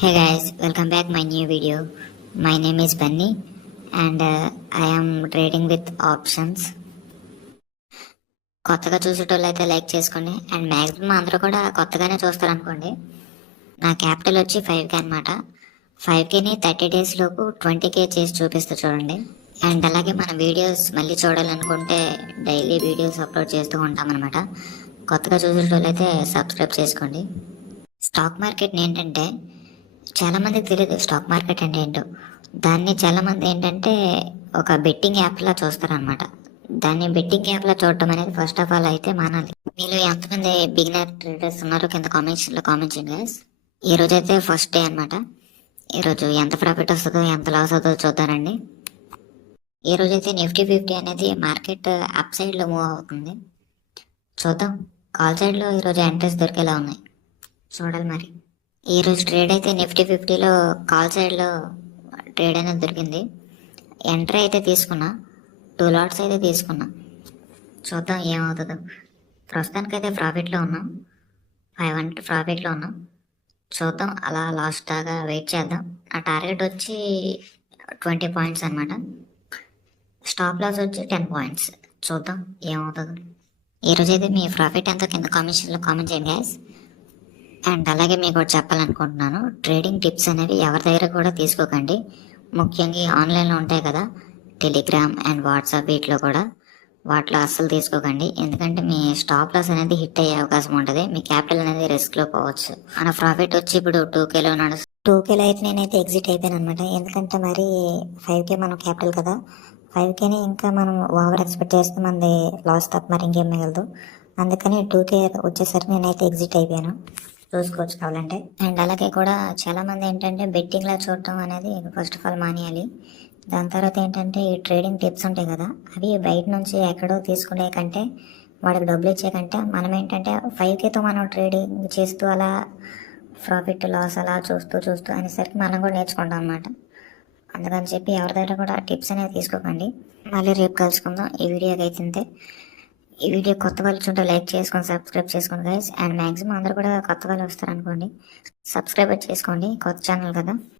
Hey guys, welcome back my new video. My name is Benny and I am trading with options. కొత్తగా చూసేటోళ్ళు అయితే like చేసుకోండి and maximum అందరూ కూడా కొత్తగానే చూస్తారు అనుకోండి. నా క్యాపిటల్ వచ్చి 5K అనమాట. 5Kని 30 days లోపు 20K చేసి చూపిస్తూ చూడండి. అండ్ అలాగే మన వీడియోస్ మళ్ళీ చూడాలనుకుంటే డైలీ వీడియోస్ అప్లోడ్ చేస్తూ ఉంటాం అనమాట. కొత్తగా చూసేటోళ్ళు అయితే సబ్స్క్రైబ్ చేసుకోండి. స్టాక్ మార్కెట్ ఏంటంటే చాలామందికి తెలియదు స్టాక్ మార్కెట్ అంటే ఏంటో. దాన్ని చాలామంది ఏంటంటే ఒక బెట్టింగ్ యాప్లా చూస్తారనమాట. దాన్ని బెట్టింగ్ యాప్లా చూడటం అనేది ఫస్ట్ ఆఫ్ ఆల్ అయితే మానాలి. మీలో ఎంతమంది బిగినర్ ట్రేడర్స్ ఉన్నారో కింద కామెంట్స్లో కామెంట్ చేయండి గైస్. ఈ రోజు అయితే ఫస్ట్ డే అనమాట. ఈరోజు ఎంత ప్రాఫిట్ వస్తుందో ఎంత లాస్ అవుతుందో చూద్దానండి. ఈ రోజు అయితే నిఫ్టీ 50 అనేది మార్కెట్ అప్ సైడ్లో మూవ్ అవుతుంది. చూద్దాం. కాల్ సైడ్లో ఈరోజు ఎంట్రీస్ దొరికేలా ఉన్నాయి, చూడాలి మరి. ఈరోజు ట్రేడ్ అయితే నిఫ్టీ 50లో కాల్ సైడ్లో ట్రేడ్ అనేది దొరికింది. ఎంట్రీ అయితే తీసుకున్నా, 2 లాట్స్ అయితే తీసుకున్నా. చూద్దాం ఏమవుతుందో. ప్రస్తుతానికైతే ప్రాఫిట్లో ఉన్నాం, 500 ప్రాఫిట్లో ఉన్నాం. చూద్దాం, అలా లాస్ట్ దాకా వెయిట్ చేద్దాం. ఆ టార్గెట్ వచ్చి 20 పాయింట్స్ అనమాట. స్టాప్ లాస్ వచ్చి 10 పాయింట్స్. చూద్దాం ఏమవుతుందో. ఈరోజు అయితే మీ ప్రాఫిట్ ఎంతో కింద కామెంట్స్లో కామెంట్ చేయండి గైస్. అండ్ అలాగే మీకు ఒకటి చెప్పాలనుకుంటున్నాను, ట్రేడింగ్ టిప్స్ అనేవి ఎవరి దగ్గర కూడా తీసుకోకండి. ముఖ్యంగా ఆన్లైన్లో ఉంటాయి కదా, టెలిగ్రామ్ అండ్ వాట్సాప్, వీటిలో కూడా వాటిలో అస్సలు తీసుకోకండి. ఎందుకంటే మీ స్టాప్ లాస్ అనేది హిట్ అయ్యే అవకాశం ఉంటుంది, మీ క్యాపిటల్ అనేది రిస్క్లో పోవచ్చు. మన ప్రాఫిట్ వచ్చి ఇప్పుడు 2Kలో నడుస్తుంది. 2Kలో అయితే నేనైతే ఎగ్జిట్ అయిపోయాను అనమాట. ఎందుకంటే మరి 5K మనం క్యాపిటల్ కదా, 5Kని ఇంకా మనం ఓవర్ ఎక్స్పెక్ట్ చేస్తే మనది లాస్ తప్ప మరి ఇంకేం మిగలదు. అందుకని 2K వచ్చేసరికి నేనైతే ఎగ్జిట్ అయిపోయాను, చూసుకోవచ్చు కావాలంటే. అండ్ అలాగే కూడా చాలామంది ఏంటంటే బెట్టింగ్లా చూడటం అనేది ఫస్ట్ ఆఫ్ ఆల్ మానేయాలి. దాని తర్వాత ఏంటంటే ఈ ట్రేడింగ్ టిప్స్ ఉంటాయి కదా, అవి బయట నుంచి ఎక్కడో తీసుకునే కంటే, వాడికి డబ్బులు ఇచ్చే కంటే, మనం ఏంటంటే 5Kతో మనం ట్రేడింగ్ చేస్తూ అలా ప్రాఫిట్ లాస్ అలా చూస్తూ చూస్తూ అనేసరికి మనం కూడా నేర్చుకుంటాం అనమాట. అందుకని చెప్పి ఎవరి దగ్గర కూడా టిప్స్ అనేవి తీసుకోకండి. మళ్ళీ రేపు కలుసుకుందాం. ఈ వీడియోకి అయితే ఇంతే. ఈ వీడియో కొత్త వాళ్ళు చూంటే లైక్ చేసుకొని సబ్స్క్రైబ్ చేసుకోండి గైస్. అండ్ మ్యాక్సిమం అందరూ కూడా కొత్త వాళ్ళు వస్తారనుకోండి, సబ్స్క్రైబ్ చేసుకోండి, కొత్త ఛానల్ కదా.